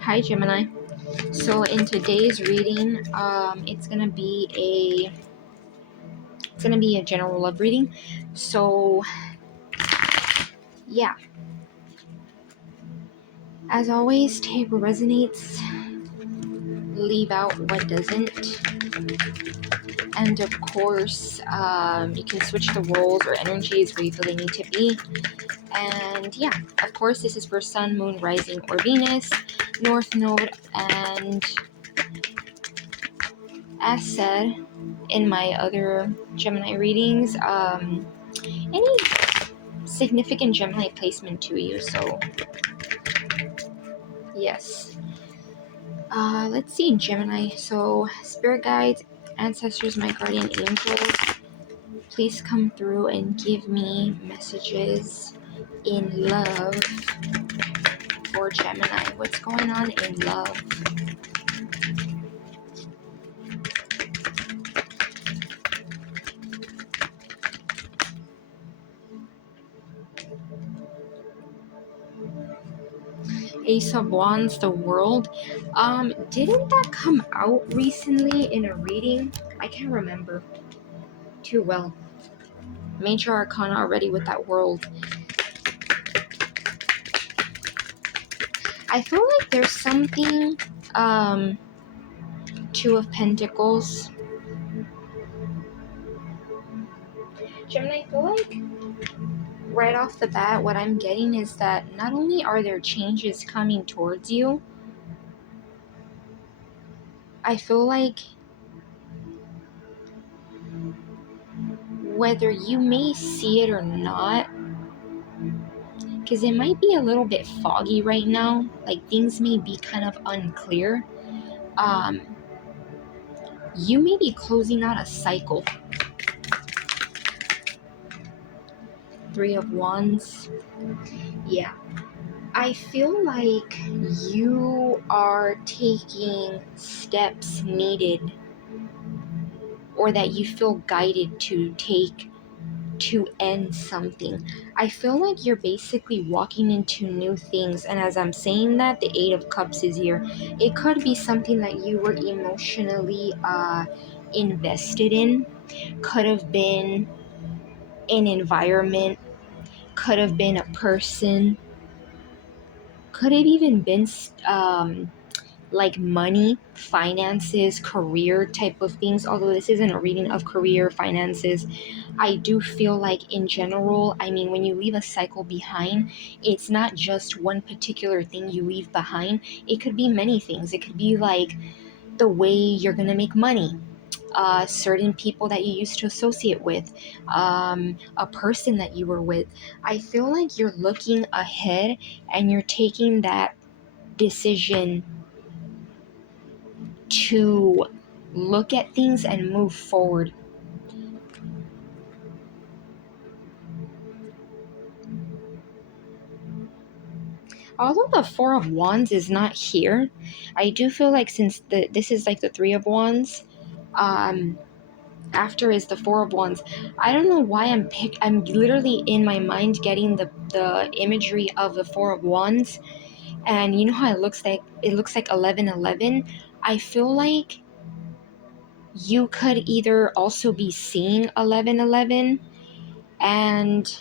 Hi Gemini. So in today's reading, it's gonna be a general love reading. So yeah, as always, take what resonates, leave out what doesn't, and of course, you can switch the roles or energies where you feel they need to be. And yeah, of course, this is for Sun, Moon, Rising, or Venus, North Node, and as said in my other Gemini readings, any significant Gemini placement to you. So yes, let's see, Gemini. So spirit guides, ancestors, my guardian angels, please come through and give me messages in love for Gemini. What's going on in love? Ace of Wands, the World. Didn't that come out recently in a reading? I can't remember too well. Major Arcana already with that World. I feel like there's something, Two of Pentacles. Gemini, I feel like right off the bat, what I'm getting is that not only are there changes coming towards you, I feel like whether you may see it or not, because it might be a little bit foggy right now, like things may be kind of unclear, you may be closing out a cycle. Three of Wands. Yeah. I feel like you are taking steps needed, or that you feel guided to take to end something. I feel like you're basically walking into new things, and as I'm saying that, the Eight of Cups is here. It could be something that you were emotionally invested in, could have been an environment, could have been a person, could have even been like money, finances, career type of things. Although this isn't a reading of career, finances, I do feel like in general, I mean, when you leave a cycle behind, it's not just one particular thing you leave behind. It could be many things. It could be like the way you're gonna make money, certain people that you used to associate with, a person that you were with. I feel like you're looking ahead and you're taking that decision to look at things and move forward. Although the Four of Wands is not here, I do feel like since this is like the Three of Wands, after is the Four of Wands. I don't know why I'm literally in my mind getting the imagery of the Four of Wands, and you know how it looks like 1111. I feel like you could either also be seeing 1111, and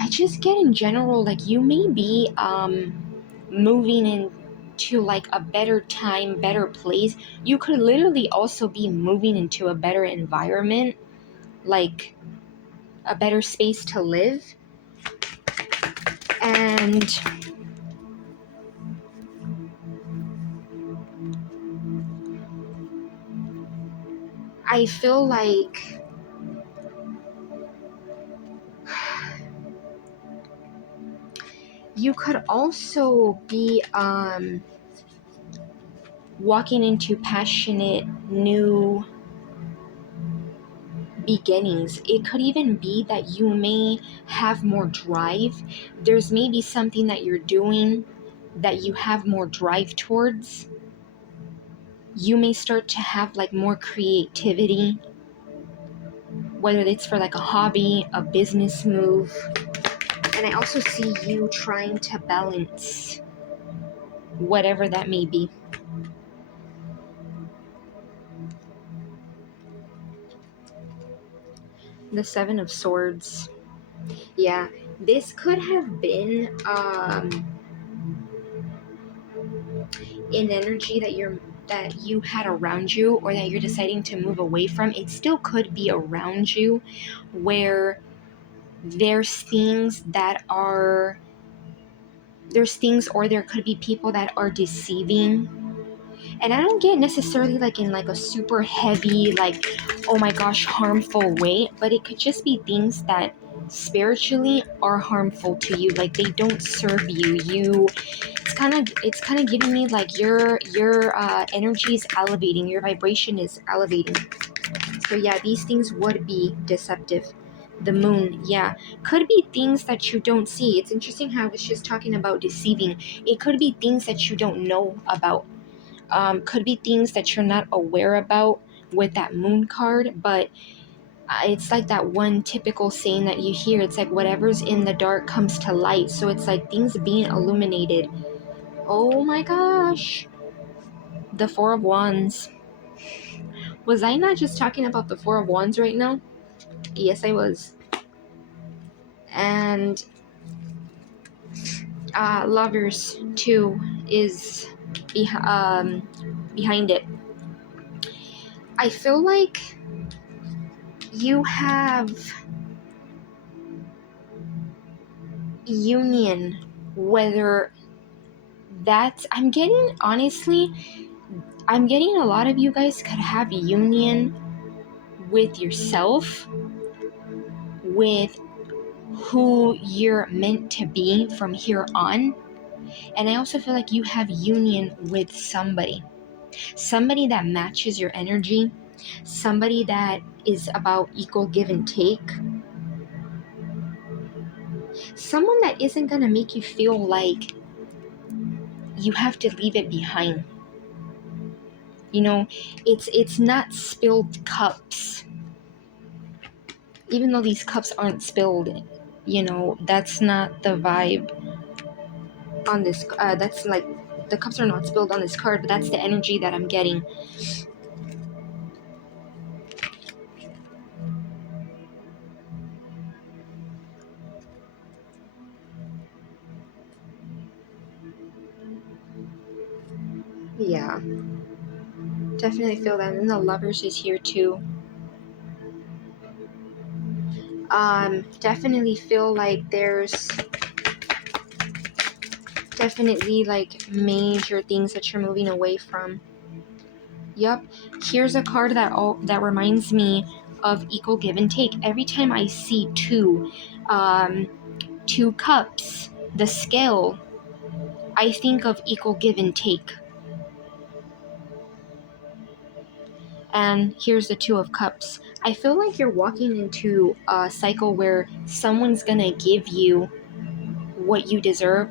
I just get in general like you may be moving into like a better time, better place. You could literally also be moving into a better environment, like a better space to live. And I feel like you could also be walking into passionate new beginnings. It could even be that you may have more drive. There's maybe something that you're doing that you have more drive towards. You may start to have like more creativity, whether it's for like a hobby, a business move. And I also see you trying to balance whatever that may be. The Seven of Swords. Yeah, this could have been an energy that you had around you, or that you're deciding to move away from. It still could be around you, where there's things or there could be people that are deceiving. And I don't get necessarily like in like a super heavy, like, oh my gosh, harmful way, but it could just be things that spiritually are harmful to you. Like they don't serve you. It's kind of giving me like your energy is elevating, your vibration is elevating. So yeah, these things would be deceptive. The moon, yeah, could be things that you don't see. It's interesting how it's just talking about deceiving. It could be things that you don't know about. Could be things that you're not aware about with that moon card, but it's like that one typical saying that you hear. It's like whatever's in the dark comes to light. So it's like things being illuminated. Oh my gosh. The Four of Wands. Was I not just talking about the Four of Wands right now? Yes, I was. And Lovers too is behind it. I feel like you have union, whether that's, I'm getting a lot of you guys could have union with yourself, with who you're meant to be from here on. And I also feel like you have union with somebody that matches your energy, somebody that is about equal give and take, someone that isn't going to make you feel like you have to leave it behind. You know, it's not spilled cups. Even though these cups aren't spilled, that's not the vibe on this. That's like, the cups are not spilled on this card, but that's the energy that I'm getting. Yeah, definitely feel that. And the Lovers is here too. Definitely feel like there's definitely like major things that you're moving away from. Yep. Here's a card that reminds me of equal give and take. Every time I see two cups, the scale, I think of equal give and take. And here's the Two of Cups. I feel like you're walking into a cycle where someone's gonna give you what you deserve.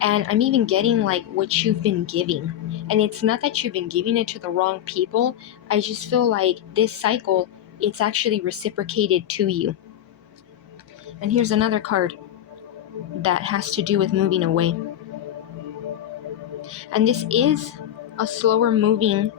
And I'm even getting like what you've been giving. And it's not that you've been giving it to the wrong people. I just feel like this cycle, it's actually reciprocated to you. And here's another card that has to do with moving away. And this is a slower moving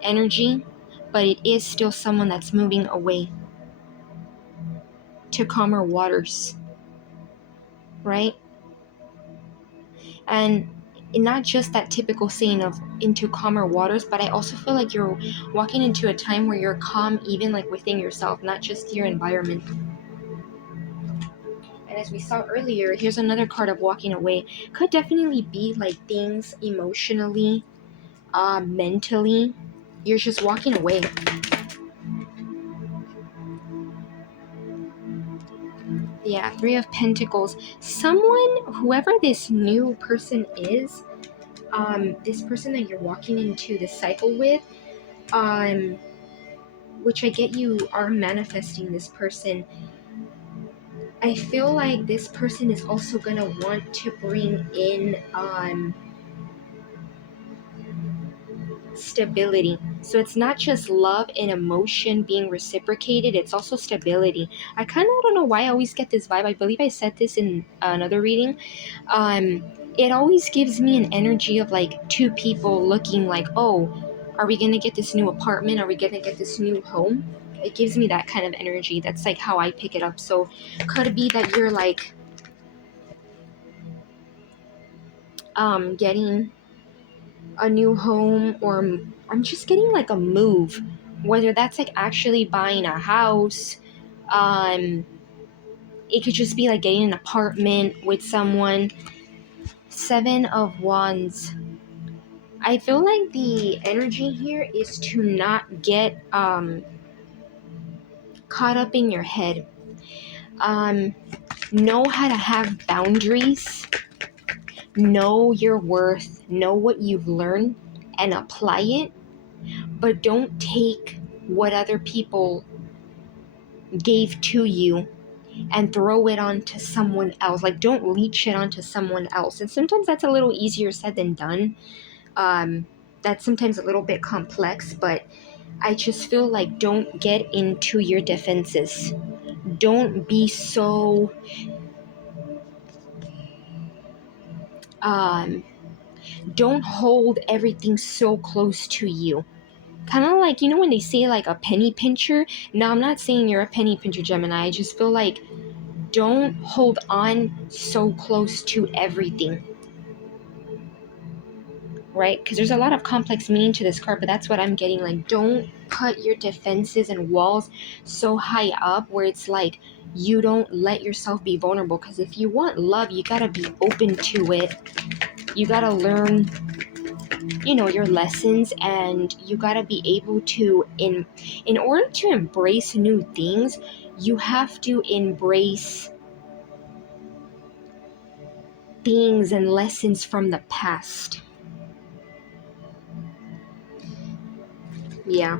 energy, but it is still someone that's moving away to calmer waters, right? And not just that typical saying of into calmer waters, but I also feel like you're walking into a time where you're calm even like within yourself, not just your environment. And as we saw earlier, here's another card of walking away. Could definitely be like things emotionally, mentally, you're just walking away. Yeah, Three of Pentacles. Whoever this new person is, this person that you're walking into the cycle with, which I get you are manifesting this person. I feel like this person is also gonna want to bring in stability. So it's not just love and emotion being reciprocated, it's also stability. I kind of don't know why I always get this vibe. I believe I said this in another reading. Um, it always gives me an energy of like two people looking like, oh, are we going to get this new apartment? Are we going to get this new home? It gives me that kind of energy. That's like how I pick it up. So could it be that you're like getting a new home, or I'm just getting like a move, whether that's like actually buying a house. um it could just be like getting an apartment with someone. 7 of Wands. I feel like the energy here is to not get caught up in your head. um know how to have boundaries, know your worth, know what you've learned and apply it, but don't take what other people gave to you and throw it onto someone else. Like, don't leech it onto someone else. And sometimes that's a little easier said than done. That's sometimes a little bit complex, but I just feel like don't get into your defenses. Don't be so um don't hold everything so close to you. Kind of like, when they say like a penny pincher. Now, I'm not saying you're a penny pincher, Gemini. I just feel like don't hold on so close to everything, right? Because there's a lot of complex meaning to this card, but that's what I'm getting. Like, don't put your defenses and walls so high up where it's like you don't let yourself be vulnerable. Because if you want love, you gotta be open to it. You gotta learn, your lessons, and you gotta be able to, in order to embrace new things, you have to embrace things and lessons from the past. Yeah.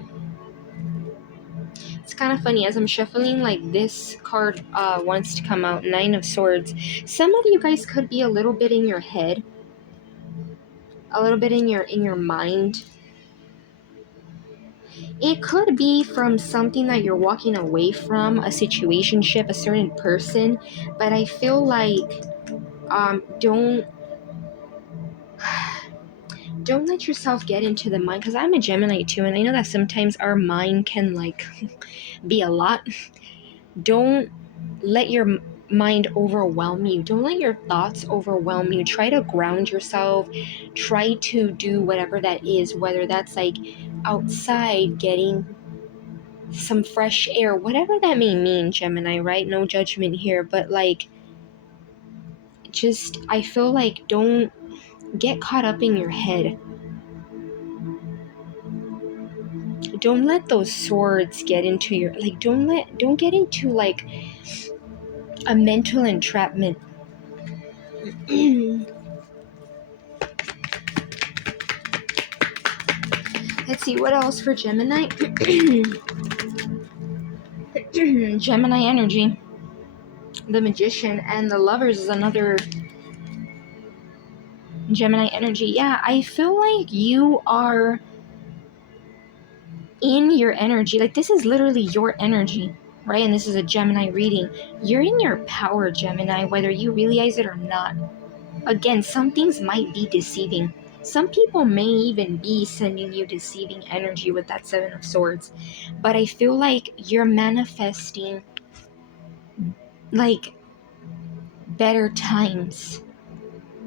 It's kind of funny as I'm shuffling, like this card wants to come out, 9 of Swords. Some of you guys could be a little bit in your head, a little bit in your mind. It could be from something that you're walking away from, a situationship, a certain person, but I feel like don't let yourself get into the mind, because I'm a Gemini too, and I know that sometimes our mind can like be a lot. Don't let your mind overwhelm you. Don't let your thoughts overwhelm you. Try to ground yourself. Try to do whatever that is, whether that's like outside, getting some fresh air, whatever that may mean, Gemini, right? No judgment here, but like, just, I feel like don't get caught up in your head. Don't let those swords get into your, like, don't get into like a mental entrapment. Let's see what else for Gemini. Gemini energy. The Magician and the Lovers is another Gemini energy. Yeah, I feel like you are in your energy. Like, this is literally your energy, right? And this is a Gemini reading. You're in your power, Gemini, whether you realize it or not. Again, some things might be deceiving. Some people may even be sending you deceiving energy with that 7 of Swords. But I feel like you're manifesting like better times,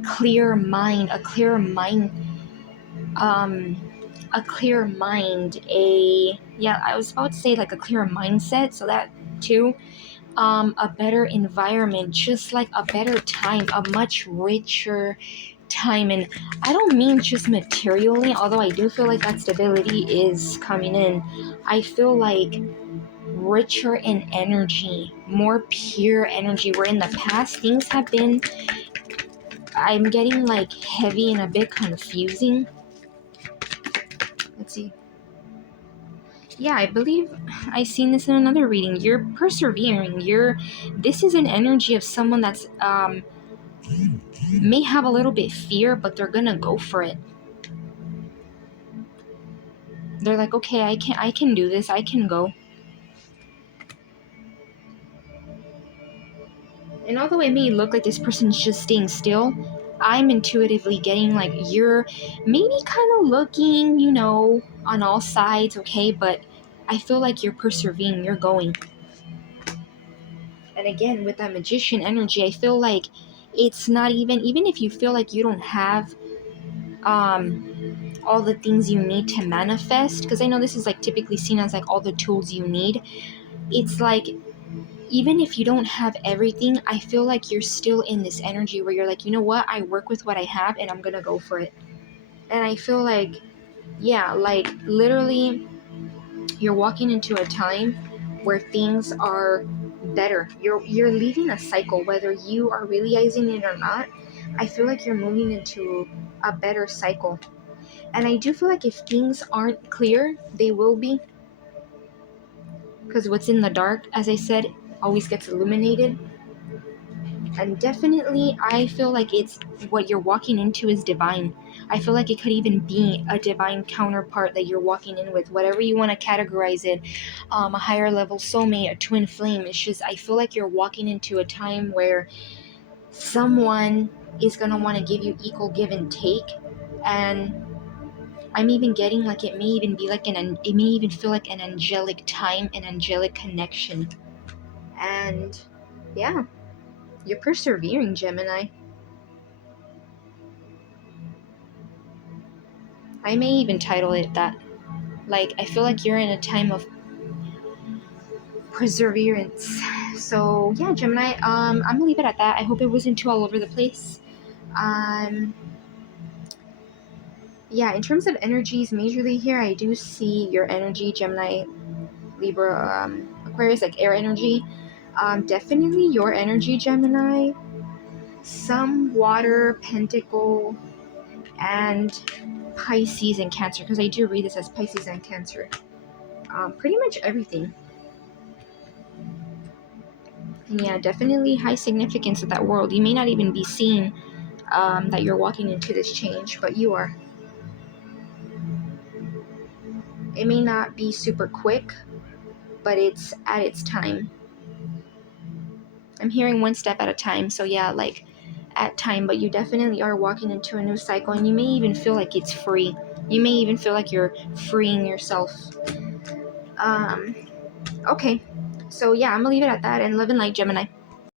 clear mind, a clear mind, I was about to say like a clear mindset, so that too. A better environment, just like a better time, a much richer time. And I don't mean just materially, although I do feel like that stability is coming in. I feel like richer in energy, more pure energy, where in the past things have been, I'm getting like heavy and a bit confusing. Let's see. Yeah, I believe I seen this in another reading. You're persevering. This is an energy of someone that's may have a little bit fear, but they're gonna go for it. They're like, okay, I can do this, I can go. And although it may look like this person's just staying still, I'm intuitively getting like you're maybe kind of looking, on all sides, okay, but I feel like you're persevering, you're going. And again, with that magician energy, I feel like it's not even if you feel like you don't have all the things you need to manifest, because I know this is like typically seen as like all the tools you need. It's like even if you don't have everything, I feel like you're still in this energy where you're like, you know what, I work with what I have and I'm gonna go for it. And I feel like, yeah, like literally you're walking into a time where things are better. You're leaving a cycle, whether you are realizing it or not. I feel like you're moving into a better cycle. And I do feel like if things aren't clear, they will be. Because what's in the dark, as I said, always gets illuminated. And definitely, I feel like it's what you're walking into is divine. I feel like it could even be a divine counterpart that you're walking in with, whatever you want to categorize it. A higher level soulmate, a twin flame. It's just, I feel like you're walking into a time where someone is going to want to give you equal give and take. And I'm even getting like it may even be like it may even feel like an angelic time, an angelic connection. And yeah, you're persevering, Gemini. I may even title it that. Like, I feel like you're in a time of perseverance. So yeah, Gemini, I'm gonna leave it at that. I hope it wasn't too all over the place. Um, yeah, in terms of energies, majorly here, I do see your energy, Gemini, Libra, Aquarius, like air energy. Definitely your energy, Gemini. Some water, Pentacle, and Pisces and Cancer, because I do read this as Pisces and Cancer. Pretty much everything. And yeah, definitely high significance of that world. You may not even be seeing that you're walking into this change, but you are. It may not be super quick, but it's at its time. I'm hearing one step at a time, so yeah, like at time, but you definitely are walking into a new cycle, and you may even feel like it's free. You may even feel like you're freeing yourself. Okay, so yeah, I'm gonna leave it at that, and love and light, Gemini.